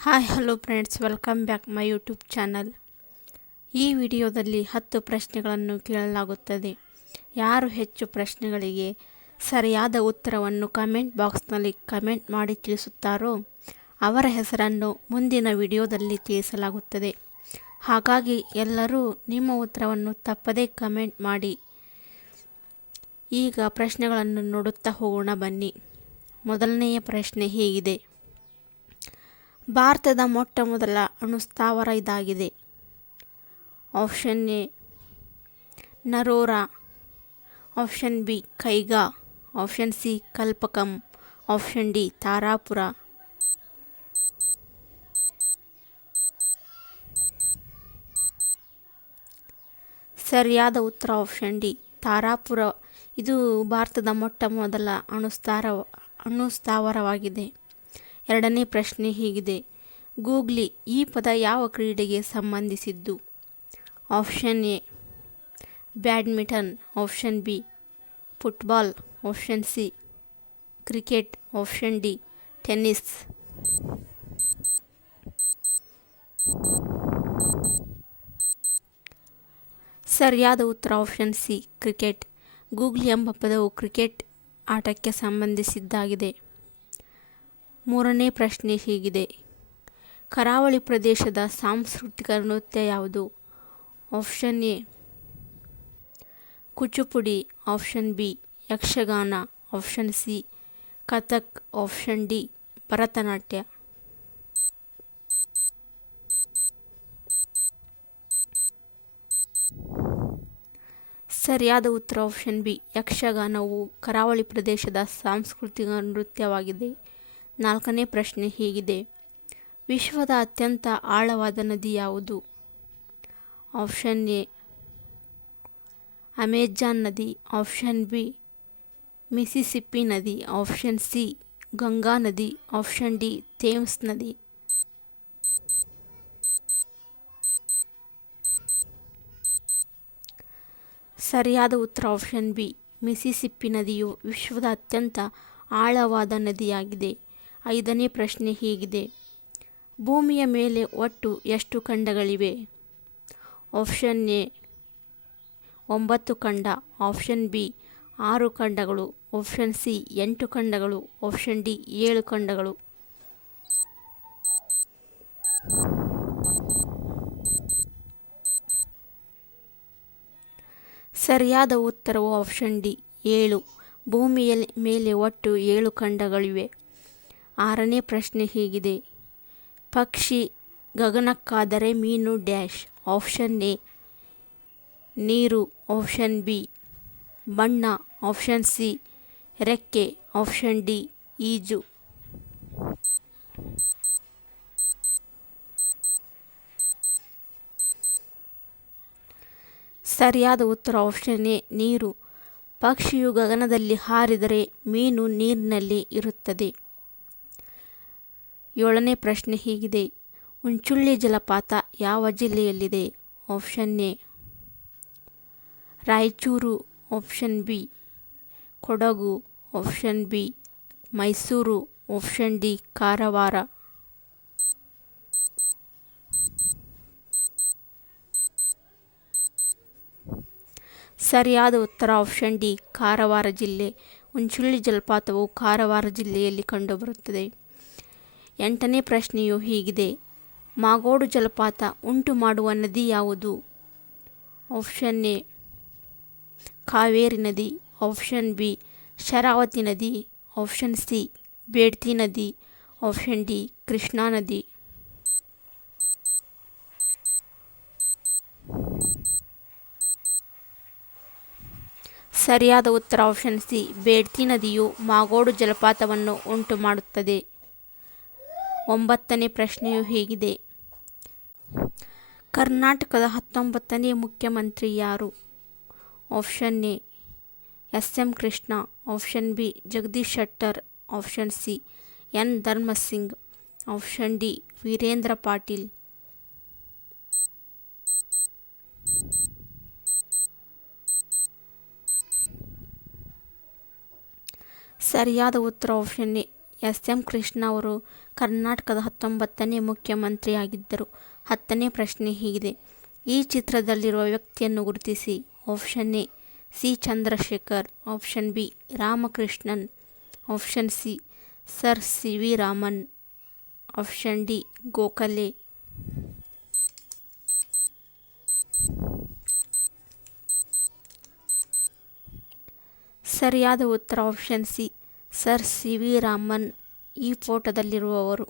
Hi hello friends, welcome back my YouTube channel. ಈ ವಿಡಿಯೋದಲ್ಲಿ 10 ಪ್ರಶ್ನೆಗಳನ್ನು ಕೇಳಲಾಗುತ್ತದೆ. ಯಾರು ಹೆಚ್ಚು ಪ್ರಶ್ನೆಗಳಿಗೆ ಸರಿಯಾದ ಉತ್ತರವನ್ನು ಕಮೆಂಟ್ ಬಾಕ್ಸ್ನಲ್ಲಿ ಕಮೆಂಟ್ ಮಾಡಿ ತಿಳಿಸುತ್ತಾರೋ ಅವರ ಹೆಸರನ್ನು ಮುಂದಿನ ವಿಡಿಯೋದಲ್ಲಿ ತಿಳಿಸಲಾಗುತ್ತದೆ. ಹಾಗಾಗಿ ಎಲ್ಲರೂ ನಿಮ್ಮ ಉತ್ತರವನ್ನು ತಪ್ಪದೇ ಕಮೆಂಟ್ ಮಾಡಿ. ಈಗ ಪ್ರಶ್ನೆಗಳನ್ನು ನೋಡುತ್ತಾ ಹೋಗೋಣ ಬನ್ನಿ. ಮೊದಲನೆಯ ಪ್ರಶ್ನೆ ಹೀಗಿದೆ: ಭಾರತದ ಮೊಟ್ಟ ಮೊದಲ ಅಣುಸ್ಥಾವರ ಇದಾಗಿದೆ. Option A Narora, option B Kaiga, option C Kalpakkam, option D Tarapur. ಸರಿಯಾದ ಉತ್ತರ ಆಪ್ಷನ್ ಡಿ ತಾರಾಪುರ. ಇದು ಭಾರತದ ಮೊಟ್ಟ ಮೊದಲ ಅಣುಸ್ಥಾವರವಾಗಿದೆ. ಎರಡನೇ ಪ್ರಶ್ನೆ ಹೀಗಿದೆ: ಗೂಗ್ಲಿ ಈ ಪದ ಯಾವ ಕ್ರೀಡೆಗೆ ಸಂಬಂಧಿಸಿದ್ದು? Option A badminton, option B football, option C cricket, option D tennis. ಸರಿಯಾದ ಉತ್ತರ ಆಪ್ಷನ್ ಸಿ ಕ್ರಿಕೆಟ್. ಗೂಗ್ಲಿ ಎಂಬ ಪದವು ಕ್ರಿಕೆಟ್ ಆಟಕ್ಕೆ ಸಂಬಂಧಿಸಿದ್ದಾಗಿದೆ. ಮೂರನೇ ಪ್ರಶ್ನೆ ಹೀಗಿದೆ: ಕರಾವಳಿ ಪ್ರದೇಶದ ಸಾಂಸ್ಕೃತಿಕ ನೃತ್ಯ ಯಾವುದು? Option A Kuchipudi, option B Yakshagana, option C Kathak, option D Bharatanatyam. ಸರಿಯಾದ ಉತ್ತರ ಆಪ್ಷನ್ ಬಿ ಯಕ್ಷಗಾನವು ಕರಾವಳಿ ಪ್ರದೇಶದ ಸಾಂಸ್ಕೃತಿಕ ನೃತ್ಯವಾಗಿದೆ. ನಾಲ್ಕನೇ ಪ್ರಶ್ನೆ ಹೀಗಿದೆ: ವಿಶ್ವದ ಅತ್ಯಂತ ಆಳವಾದ ನದಿ ಯಾವುದು? ಆಪ್ಷನ್ ಎ ಅಮೆಜಾನ್ ನದಿ, ಆಪ್ಷನ್ ಬಿ ಮಿಸಿಸಿಪ್ಪಿ ನದಿ, ಆಪ್ಷನ್ ಸಿ ಗಂಗಾ ನದಿ, ಆಪ್ಷನ್ ಡಿ ಥೇಮ್ಸ್ ನದಿ. ಸರಿಯಾದ ಉತ್ತರ ಆಪ್ಷನ್ ಬಿ ಮಿಸಿಸಿಪ್ಪಿ ನದಿಯು ವಿಶ್ವದ ಅತ್ಯಂತ ಆಳವಾದ ನದಿಯಾಗಿದೆ. ಐದನೇ ಪ್ರಶ್ನೆ ಹೀಗಿದೆ: ಭೂಮಿಯ ಮೇಲೆ ಒಟ್ಟು ಎಷ್ಟು ಖಂಡಗಳಿವೆ? ಆಪ್ಷನ್ ಎ 9 ಖಂಡ, ಆಪ್ಷನ್ ಬಿ 6 ಖಂಡಗಳು, ಆಪ್ಷನ್ ಸಿ 8 ಖಂಡಗಳು, ಆಪ್ಷನ್ ಡಿ 7 ಖಂಡಗಳು. ಸರಿಯಾದ ಉತ್ತರವು ಆಪ್ಷನ್ ಡಿ 7. ಭೂಮಿಯ ಮೇಲೆ ಒಟ್ಟು 7 ಖಂಡಗಳಿವೆ. ಆರನೇ ಪ್ರಶ್ನೆ ಹೀಗಿದೆ: ಪಕ್ಷಿ ಗಗನಕ್ಕಾದರೆ ಮೀನು ಡ್ಯಾಶ್. ಆಪ್ಷನ್ ಎ ನೀರು, ಆಪ್ಷನ್ ಬಿ ಬಣ್ಣ, ಆಪ್ಷನ್ ಸಿ ರೆಕ್ಕೆ, ಆಪ್ಷನ್ ಡಿ ಈಜು. ಸರಿಯಾದ ಉತ್ತರ ಆಪ್ಷನ್ ಎ ನೀರು. ಪಕ್ಷಿಯು ಗಗನದಲ್ಲಿ ಹಾರಿದರೆ ಮೀನು ನೀರಿನಲ್ಲಿ ಇರುತ್ತದೆ. ಏಳನೇ ಪ್ರಶ್ನೆ ಹೀಗಿದೆ: ಉಂಚುಳ್ಳಿ ಜಲಪಾತ ಯಾವ ಜಿಲ್ಲೆಯಲ್ಲಿದೆ? Option A Raichur, option B Kodagu, option B Mysuru, option D Karwar. ಸರಿಯಾದ ಉತ್ತರ ಆಪ್ಷನ್ ಡಿ ಕಾರವಾರ ಜಿಲ್ಲೆ. ಉಂಚುಳ್ಳಿ ಜಲಪಾತವು ಕಾರವಾರ ಜಿಲ್ಲೆಯಲ್ಲಿ ಕಂಡುಬರುತ್ತದೆ. ಎಂಟನೇ ಪ್ರಶ್ನೆಯು ಹೀಗಿದೆ: ಮಾಗೋಡು ಜಲಪಾತ ಉಂಟು ಮಾಡುವ ನದಿ ಯಾವುದು? ಆಪ್ಷನ್ ಎ ಕಾವೇರಿ ನದಿ, ಆಪ್ಷನ್ ಬಿ ಶರಾವತಿ ನದಿ, ಆಪ್ಷನ್ ಸಿ ಬೇಡ್ತಿ ನದಿ, ಆಪ್ಷನ್ ಡಿ ಕೃಷ್ಣಾ ನದಿ. ಸರಿಯಾದ ಉತ್ತರ ಆಪ್ಷನ್ ಸಿ ಬೇಡ್ತಿ ನದಿಯು ಮಾಗೋಡು ಜಲಪಾತವನ್ನು ಉಂಟು ಮಾಡುತ್ತದೆ. ಒಂಬತ್ತನೇ ಪ್ರಶ್ನೆಯು ಹೀಗಿದೆ: ಕರ್ನಾಟಕದ 19ನೇ ಮುಖ್ಯಮಂತ್ರಿ ಯಾರು? Option A S M. Krishna, option B Jagadish Shettar, option C N Dharam Singh, option D Veerendra Patil. ಸರಿಯಾದ ಉತ್ತರ ಆಪ್ಷನ್ ಎ ಎಸ್.ಎಂ. ಕೃಷ್ಣ ಅವರು ಕರ್ನಾಟಕದ 19ನೇ ಮುಖ್ಯಮಂತ್ರಿಯಾಗಿದ್ದರು? 10ನೇ ಪ್ರಶ್ನೆ ಹೀಗಿದೆ. ಈ ಚಿತ್ರದಲ್ಲಿರುವ ವ್ಯಕ್ತಿಯನ್ನು ಗುರುತಿಸಿ. Option A C Chandrashekhar, option B Ramakrishnan, option C sir C V Raman, option D Gokhale. ಸರಿಯಾದ ಉತ್ತರ option C sir C V Raman ಈ ಫೋಟೋದಲ್ಲಿರುವವರು.